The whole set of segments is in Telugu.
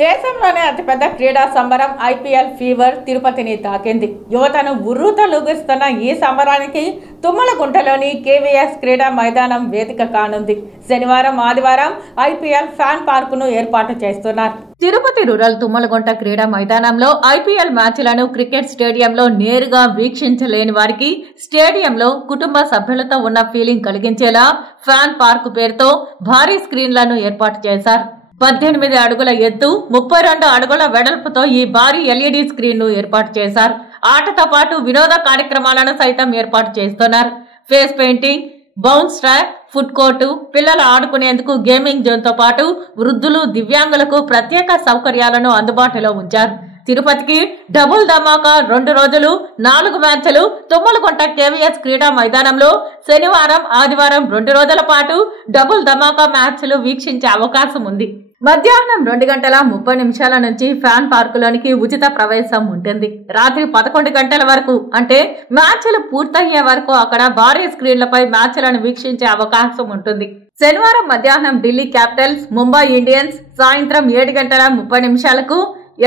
దేశంలోనే అతిపెద్ద క్రీడా సంబరం ఐపీఎల్ ఫీవర్ తిరుపతిని తాకింది. యువతను ఉర్రూతలూగిస్తున్న ఈ సంబరానికి తుమ్మలగుంటలోని కేవీఎస్ క్రీడా మైదానం వేదిక కానుంది. శనివారం, ఆదివారం ఐపీఎల్ ఫ్యాన్ పార్కును ఏర్పాటు చేస్తున్నారు. తిరుపతి రూరల్ తుమ్మలగుంట క్రీడా మైదానంలో ఐపీఎల్ మ్యాచ్లను క్రికెట్ స్టేడియంలో నేరుగా వీక్షించలేని వారికి స్టేడియంలో కుటుంబ సభ్యులతో ఉన్న ఫీలింగ్ కలిగించేలా ఫ్యాన్ పార్క్ పేరుతో భారీ స్క్రీన్లను ఏర్పాటు చేశారు. 18 అడుగుల ఎత్తు, 32 అడుగుల వెడల్పుతో ఈ భారీ ఎల్ఈడి స్క్రీన్ ను ఏర్పాటు చేశారు. ఆటతో పాటు వినోద కార్యక్రమాలను సైతం ఏర్పాటు చేస్తున్నారు. Face painting, bounce track, food court, పిల్లలు ఆడుకునేందుకు గేమింగ్ జోన్ తో పాటు వృద్ధులు, దివ్యాంగులకు ప్రత్యేక సౌకర్యాలను అందుబాటులో ఉంచారు. తిరుపతికి డబుల్ ధమాకా 2 రోజులు 4 మ్యాచ్లు తుమ్మలగుంట కేవీఎస్ క్రీడా మైదానంలో శనివారం, ఆదివారం 2 రోజుల పాటు డబుల్ ధమాకా మ్యాచ్లు వీక్షించే అవకాశం ఉంది. మధ్యాహ్నం 2:30 నుంచి ఫ్యాన్ పార్కులోనికి ఉచిత ప్రవేశం ఉంటుంది. రాత్రి 11 గంటల వరకు అంటే మ్యాచ్లు పూర్తయ్యే వరకు అక్కడ భారీ స్క్రీన్లపై మ్యాచ్లను వీక్షించే అవకాశం ఉంటుంది. శనివారం మధ్యాహ్నం ఢిల్లీ క్యాపిటల్స్, ముంబై ఇండియన్స్, సాయంత్రం 7:30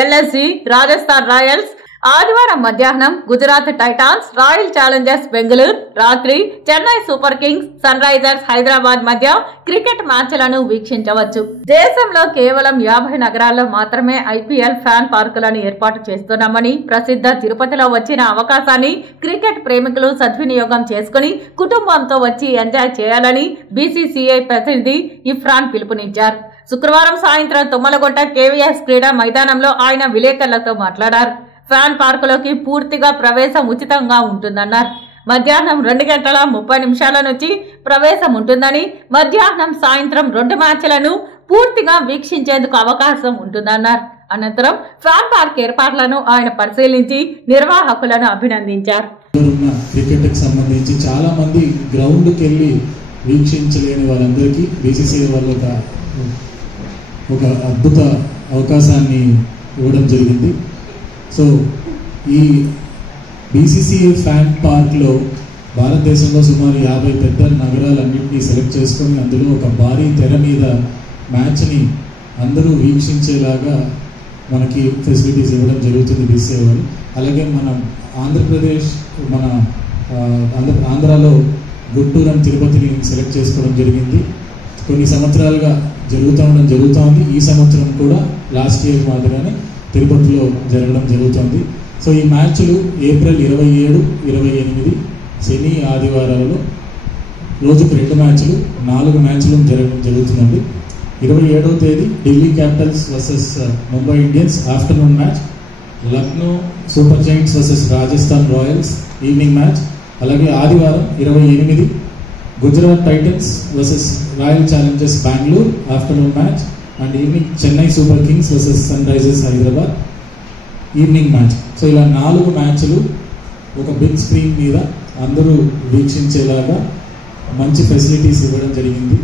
ఎల్ఎస్జీ, రాజస్థాన్ రాయల్స్, ఆదివారం మధ్యాహ్నం Gujarat Titans, Royal Challengers Bengaluru, రాత్రి Chennai Super Kings, Sunrisers Hyderabad మధ్య క్రికెట్ మ్యాచ్లను వీక్షించవచ్చు. దేశంలో కేవలం 50 నగరాల్లో మాత్రమే ఐపీఎల్ ఫ్యాన్ పార్కులను ఏర్పాటు చేస్తున్నామని, ప్రసిద్ధ తిరుపతిలో వచ్చిన అవకాశాన్ని క్రికెట్ ప్రేమికులు సద్వినియోగం చేసుకుని కుటుంబంతో వచ్చి ఎంజాయ్ చేయాలని బీసీసీఐ ప్రతినిధి ఇఫ్రాన్ పిలుపునిచ్చారు. శుక్రవారం సాయంత్రం తుమ్మలగుంట కేవీఎస్ క్రీడా మైదానంలో ఆయన విలేకరులతో మాట్లాడారు. ఫ్యాన్ పార్కులోకి పూర్తిగా ప్రవేశం ఉచితంగా ఉంటుందన్నారు. మధ్యాహ్నం 2:30 నుంచి ప్రవేశం ఉంటుందని, మధ్యాహ్నం, సాయంత్రం 2 మ్యాచ్లను పూర్తిగా వీక్షించేందుకు అవకాశం ఉంటుందన్నారు. అనంతరం ఫ్యాన్ పార్క్ ఏర్పాట్లను ఆయన పరిశీలించి నిర్వాహకులను అభినందించారు. క్రికెట్ కి సంబంధించి చాలా మంది గ్రౌండ్ కి వెళ్ళి వీక్షించలేని వాళ్ళందరికీ బీసీసీఐ వాళ్ళు ఒక అద్భుత అవకాశాన్ని ఇవ్వడం జరిగింది. సో ఈ బీసీసీఐ ఫ్యాన్ పార్క్లో భారతదేశంలో సుమారు 50 పెద్ద నగరాలన్నింటినీ సెలెక్ట్ చేసుకొని అందులో ఒక భారీ తెర మీద మ్యాచ్ని అందరూ వీక్షించేలాగా మనకి ఫెసిలిటీస్ ఇవ్వడం జరుగుతుంది బీసీసీఐ వాళ్ళు. అలాగే మన ఆంధ్రప్రదేశ్, మన ఆంధ్రాలో గుంటూరు అండ్ తిరుపతిని సెలెక్ట్ చేసుకోవడం జరిగింది. కొన్ని సంవత్సరాలుగా జరుగుతోంది. ఈ సంవత్సరం కూడా లాస్ట్ ఇయర్ మాదిరిగానే తిరుపతిలో జరగడం జరుగుతుంది. సో ఈ మ్యాచ్లు ఏప్రిల్ 27, 28 శని, ఆదివారాలలో రోజుకు 2 మ్యాచ్లు, 4 మ్యాచ్లు జరగడం జరుగుతుందండి. 27వ తేదీ Delhi Capitals versus Mumbai Indians afternoon match, Lucknow Super Giants versus Rajasthan Royals evening match. అలాగే ఆదివారం 28 Gujarat Titans versus Royal Challengers Bengaluru afternoon match and evening Chennai Super Kings versus Sunrisers Hyderabad evening match. So ఇలా 4 మ్యాచ్లు ఒక బిగ్ స్క్రీన్ మీద అందరూ వీక్షించేలాగా మంచి ఫెసిలిటీస్ ఇవ్వడం జరిగింది.